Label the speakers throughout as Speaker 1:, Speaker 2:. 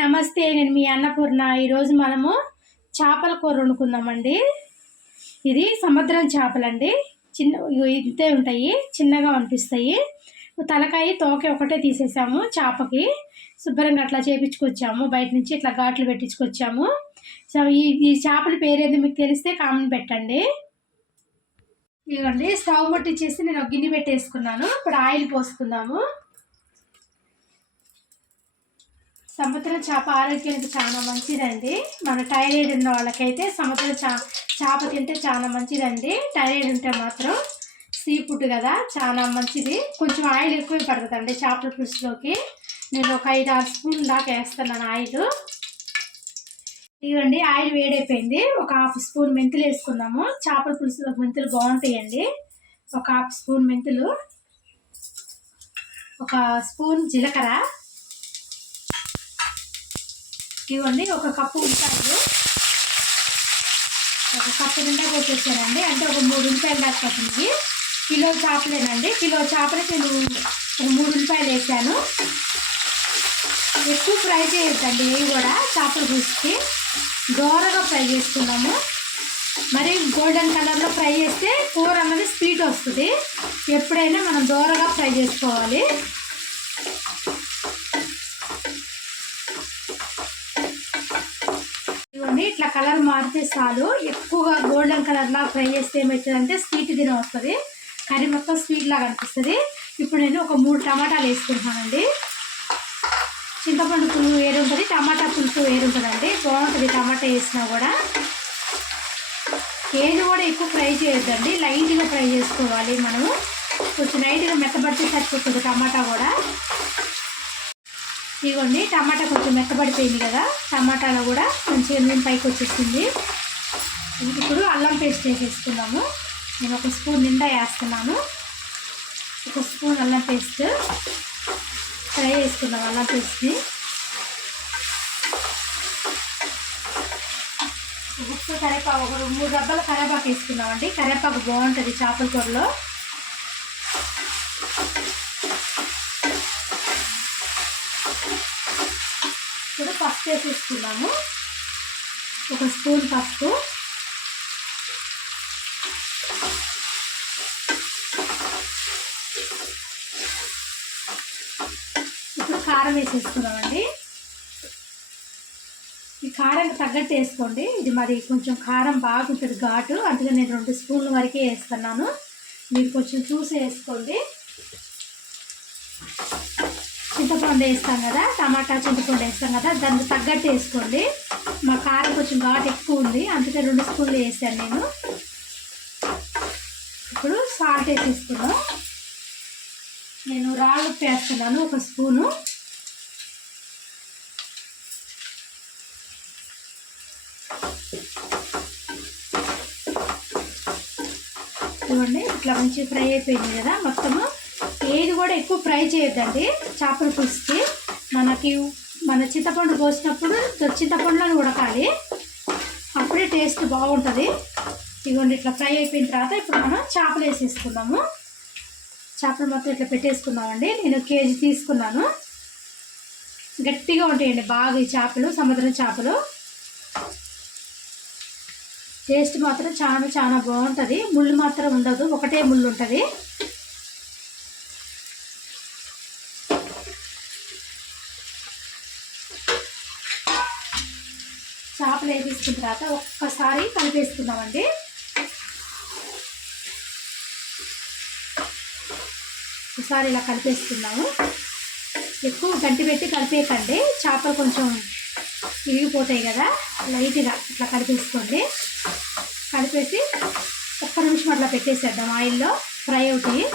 Speaker 1: నమస్తే నేను మీ అన్నపూర్ణ. ఈరోజు మనము చేపల కూర వండుకుందామండి. ఇది సముద్రం చేపలండి. చిన్న ఇగో ఇంతే ఉంటాయి చిన్నగా అనిపిస్తాయి. తలకాయ తోక ఒకటే తీసేసాము చేపకి. శుభ్రంగా అట్లా చేపించుకొచ్చాము. బయట నుంచి ఇట్లా ఘాట్లు పెట్టించుకొచ్చాము. సో ఈ ఈ చేపల పేరేదో మీకు తెలిస్తే కామెంట్ పెట్టండి. ఇదిగోండి స్టవ్ ముట్టించేసి నేను గిన్నె పెట్టేసుకున్నాను. ఇప్పుడు ఆయిల్ పోసుకుందాము. సముద్రం చేప ఆరోగ్యానికి చాలా మంచిదండి. మన థైరాయిడ్ ఉన్న వాళ్ళకైతే సముద్రం చా చేప తింటే చాలా మంచిదండి. థైరాయిడ్ ఉంటే మాత్రం సీ ఫుడ్ కదా చాలా మంచిది. కొంచెం ఆయిల్ ఎక్కువ పడుతుందండి చేపల పులుసులోకి. నేను ఒక ఐదు ఆరు స్పూన్ దాకా వేస్తున్నాను ఆయిల్. ఇవ్వండి ఆయిల్ వేడైపోయింది. ఒక హాఫ్ స్పూన్ మెంతులు వేసుకుందాము. చేపల పులుసులో మెంతులు బాగుంటాయండి. ఒక హాఫ్ స్పూన్ మెంతులు. ఒక స్పూన్ జీలకర్ర. ఇవ్వండి. ఒక కప్పు ఉల్లిపాయలు. ఒక కప్పు నిండా పోసేసానండి అంటే ఒక మూడు ఉల్లిపాయలు దాకా పడుతుంది కిలో చేపలేనండి. కిలో చేపలకి నేను ఒక మూడు ఉల్లిపాయలు వేసాను. ఎక్కువ ఫ్రై చేయొద్దండి. ఇవి కూడా చేపల పులుసుకి. దోరగా ఫ్రై చేసుకున్నాము మరి గోల్డెన్ కలర్లో ఫ్రై చేస్తే కూర అన్నది స్వీట్ వస్తుంది. ఎప్పుడైనా మనం దోరగా ఫ్రై చేసుకోవాలి. ఇవన్నీ ఇట్లా కలర్ మారితే చాలు. ఎక్కువగా గోల్డెన్ కలర్లా ఫ్రై చేస్తే ఏమవుతుందంటే స్వీట్ తిన వస్తుంది. కర్రీ మొత్తం స్వీట్ లాగా అనిపిస్తుంది. ఇప్పుడు నేను ఒక మూడు టమాటాలు వేసుకుంటున్నానండి. చింతపండు పులుసు వేరు ఉంటుంది టమాటా పులుసు వేరుంటుందండి. బాగుంటుంది టమాటా వేసినా కూడా. ఏది కూడా ఎక్కువ ఫ్రై చేయొద్దండి. లైట్గా ఫ్రై చేసుకోవాలి మనము. కొంచెం లైట్గా మెత్తబడితే సరిపోతుంది టమాటా కూడా. ఇదిగోండి టమాటా కొంచెం మెత్తబడిపోయింది కదా టమాటాలో కూడా మంచిగా నూనె పైకి వచ్చేసింది. ఇప్పుడు అల్లం పేస్ట్ వేసేసుకున్నాము. నేను ఒక స్పూన్ నిండా వేస్తున్నాను. ఒక స్పూన్ అల్లం పేస్ట్. ఫ్రై చేసుకుందాం అల్లం పేస్ట్ని. ఉప్పు కరేపాకు ఒక మూడు డబ్బాలు కరేపాకు వేసుకున్నామండి. కరేపాకు బాగుంటుంది చేపల కూరలో. ఇప్పుడు పసుపు వేసేసుకున్నాము. ఒక స్పూన్ పసుపు. ఇప్పుడు కారం వేసేసుకున్నామండి. ఈ కారం తగ్గట్టు వేసుకోండి. ఇది మరి కొంచెం కారం బాగుంటుంది ఘాటు. అందుకే నేను రెండు స్పూన్ల వరకే వేస్తున్నాను. మీరు కొంచెం చూసి వేసుకోండి. చింతపండు వేస్తాం కదా టమాటా చింతపండు వేస్తాం కదా దానికి తగ్గట్టు వేసుకోండి. మా కారం కొంచెం ఘాట్ ఎక్కువ ఉంది అందుకే రెండు స్పూన్లు వేసాను నేను. ఇప్పుడు సాల్ట్ వేసేసుకున్నాం నేను రాళ్ళు వేస్తున్నాను ఒక స్పూను. చూడండి ఇట్లా మంచి ఫ్రై అయిపోయింది కదా మొత్తము. ఏది కూడా ఎక్కువ ఫ్రై చేయొద్దండి. చేపల పులుసుకి. మనకి మన చింతపండు పోసినప్పుడు చింతపండులను ఉడకాలి. అప్పుడే టేస్ట్ బాగుంటుంది. ఇదిగోండి ఇట్లా ఫ్రై అయిపోయిన తర్వాత ఇప్పుడు మనం చేపలు వేసేసుకున్నాము చేపలు మొత్తం ఇట్లా పెట్టేసుకున్నామండి. నేను కేజీ తీసుకున్నాను. గట్టిగా ఉంటాయండి బాగా ఈ చేపలు సముద్రం చేపలు. టేస్ట్ మాత్రం చాలా చాలా బాగుంటుంది. ముళ్ళు మాత్రం ఉండదు. ఒకటే ముళ్ళు ఉంటుంది. చేపలు వేసేసుకున్న తర్వాత ఒక్కసారి కలిపేసుకుందామండి. ఒకసారి ఇలా కలిపేసుకుందాము. ఎక్కువ గంటి పెట్టి కలిపేయకండి. చేపలు కొంచెం ఇరిగిపోతాయి కదా లైట్గా ఇట్లా కలిపేసుకోండి. కలిపేసి ఒక్క నిమిషం అట్లా పెట్టేసేద్దాం ఆయిల్లో ఫ్రై అవుతాయి.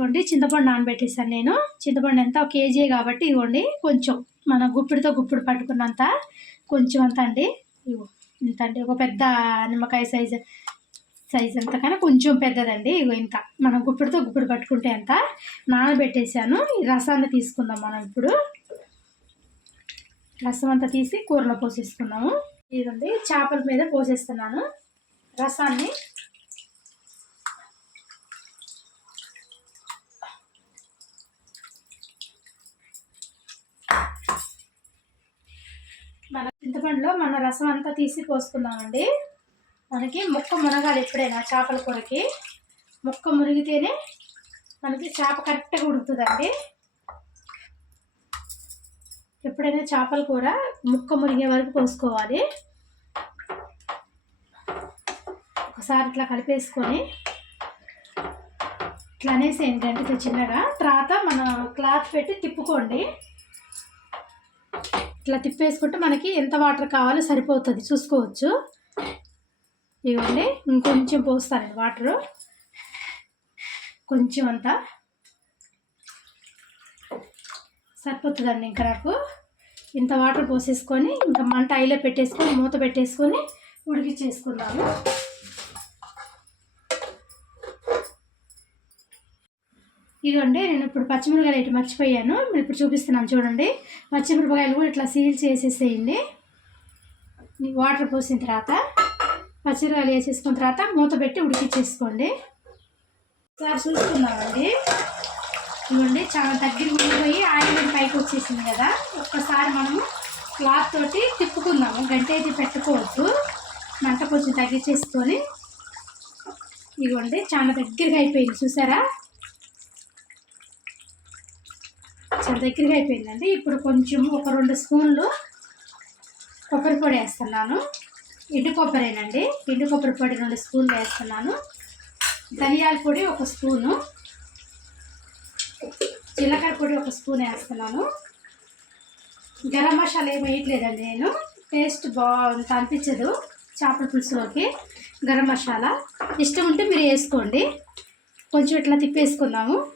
Speaker 1: ఇదిగోండి చింతపండు నానబెట్టేసాను నేను. చింతపండు ఎంత? ఒక కేజీ కాబట్టి ఇదిగోండి కొంచెం మన గుప్పిడితో గుప్పిడి పట్టుకున్నంత కొంచెం అంత అండి. ఇగో ఇంత అండి. ఒక పెద్ద నిమ్మకాయ సైజు సైజ్ ఎంత కానీ కొంచెం పెద్దదండి. ఇగో ఇంత. మనం గుప్పిడితో గుప్పిడి పట్టుకుంటే ఎంత? నానబెట్టేసాను ఈ రసాన్ని తీసుకుందాం మనం ఇప్పుడు. రసం అంతా తీసి కూరలో పోసేసుకున్నాము. ఇదండి చేపల మీద పోసేస్తున్నాను రసాన్ని. చింతపండులో మన రసం అంతా తీసి పోసుకుందామండి. మనకి ముక్క మునగాలి ఎప్పుడైనా చేపల కూరకి. ముక్క మునిగితేనే మనకి చేప కరెక్ట్గా ఉడుకుతుందండి. ఎప్పుడైనా చేపల కూర ముక్క మునిగే వరకు పోసుకోవాలి. ఒకసారి ఇట్లా కలిపేసుకొని ఇట్లా అనేసేయండి ఏంటంటే చిన్నగా. తర్వాత మనం క్లాత్ పెట్టి తిప్పుకోండి. ఇట్లా తిప్పేసుకుంటే మనకి ఎంత వాటర్ కావాలో సరిపోతుంది. చూసుకోవచ్చు. ఇవ్వండి. ఇంకొంచెం పోస్తానండి వాటరు. కొంచెం అంతా. సరిపోతుందండి ఇంకా నాకు. ఇంత వాటర్ పోసేసుకొని ఇంకా మంట ఐలో పెట్టేసుకొని మూత పెట్టేసుకొని ఉడికిచ్చేసుకుందాము. ఇదిగోండి నేను ఇప్పుడు పచ్చిమిరపకాయలు ఇటు మర్చిపోయాను. మీరు ఇప్పుడు చూపిస్తున్నాను చూడండి. పచ్చిమిరపకాయలు కూడా ఇట్లా సీల్ చేసేసేయండి. వాటర్ పోసిన తర్వాత పచ్చిమిరపకాయలు వేసేసుకున్న తర్వాత మూత పెట్టి ఉడికిచ్చేసుకోండి. ఒకసారి చూసుకుందామండి. ఇవ్వండి చాలా దగ్గర ఉండిపోయి ఆయిల్ పైకి వచ్చేసింది కదా. ఒక్కసారి మనము క్లాత్ తోటి తిప్పుకుందాము. గంట అయితే పెట్టుకోవద్దు. మంట కొంచెం తగ్గించేసుకొని ఇవ్వండి చాలా దగ్గరగా అయిపోయింది. చూసారా? చాలా దగ్గరగా అయిపోయిందండి. ఇప్పుడు కొంచెం ఒక రెండు స్పూన్లు కొబ్బరి పొడి వేస్తున్నాను. ఎండు కొబ్బరేనండి. ఎండు కొబ్బరి పొడి రెండు స్పూన్లు వేస్తున్నాను. ధనియాల పొడి ఒక స్పూను. జీలకర్ర పొడి ఒక స్పూన్ వేస్తున్నాను. గరం మసాలా ఏమి వేయట్లేదండి నేను. టేస్ట్ బాగుంది అనిపించదు చేపల పులుసులోకి. గరం మసాలా. ఇష్టం ఉంటే మీరు వేసుకోండి. కొంచెం ఇట్లా తిప్పేసుకుందాము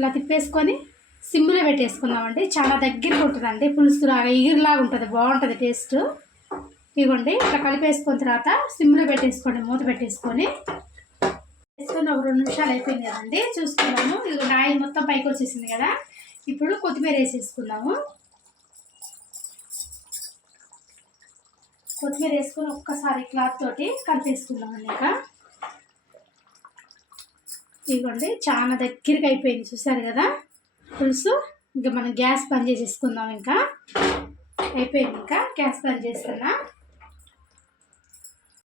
Speaker 1: ఇట్లా తిప్పేసుకొని సిమ్లో పెట్టేసుకుందామండి. చాలా దగ్గరగా ఉంటుందండి. పులుసు లాగా ఎగిరిలాగా ఉంటుంది. బాగుంటుంది టేస్ట్. ఇవ్వండి ఇట్లా కలిపేసుకున్న తర్వాత సిమ్లో పెట్టేసుకోండి. మూత పెట్టేసుకొని వేసుకొని ఒక రెండు నిమిషాలు అయిపోయింది కదండి. చూసుకున్నాము ఇది ఆయిల్ మొత్తం పైకి వచ్చేసింది కదా. ఇప్పుడు కొత్తిమీర వేసేసుకుందాము. కొత్తిమీర వేసుకొని ఒక్కసారి క్లాత్ తోటి కలిపేసుకుందామండి ఇంకా. ఇదిగోండి చాలా దగ్గరికి అయిపోయింది చూసారు కదా? పులుసు ఇంకా మనం గ్యాస్ బంద్ చేసేసుకుందాం ఇంకా. అయిపోయింది ఇంకా గ్యాస్ బంద్ చేస్తున్నా.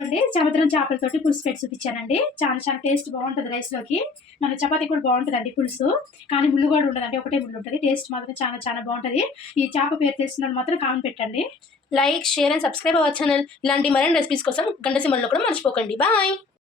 Speaker 1: అండి సముద్రం చేపలతోటి పులుసు పెట్టి చూపించానండి. చాలా చాలా టేస్ట్ బాగుంటుంది రైస్లోకి. మన చపాతీ కూడా బాగుంటుందండి పులుసు. కానీ ముళ్ళు కూడా ఉండదండి ఒకటే ముళ్ళు ఉంటుంది. టేస్ట్ మాత్రం చాలా చాలా బాగుంటుంది. ఈ చేప పేరు తెలిసిన మాత్రం కామెంట్ పెట్టండి.
Speaker 2: Like share and subscribe our channel. ఇలాంటి మరిన్ని రెసిపీస్ కోసం గంట సిమ్మల్లో కూడా మర్చిపోకండి. బాయ్!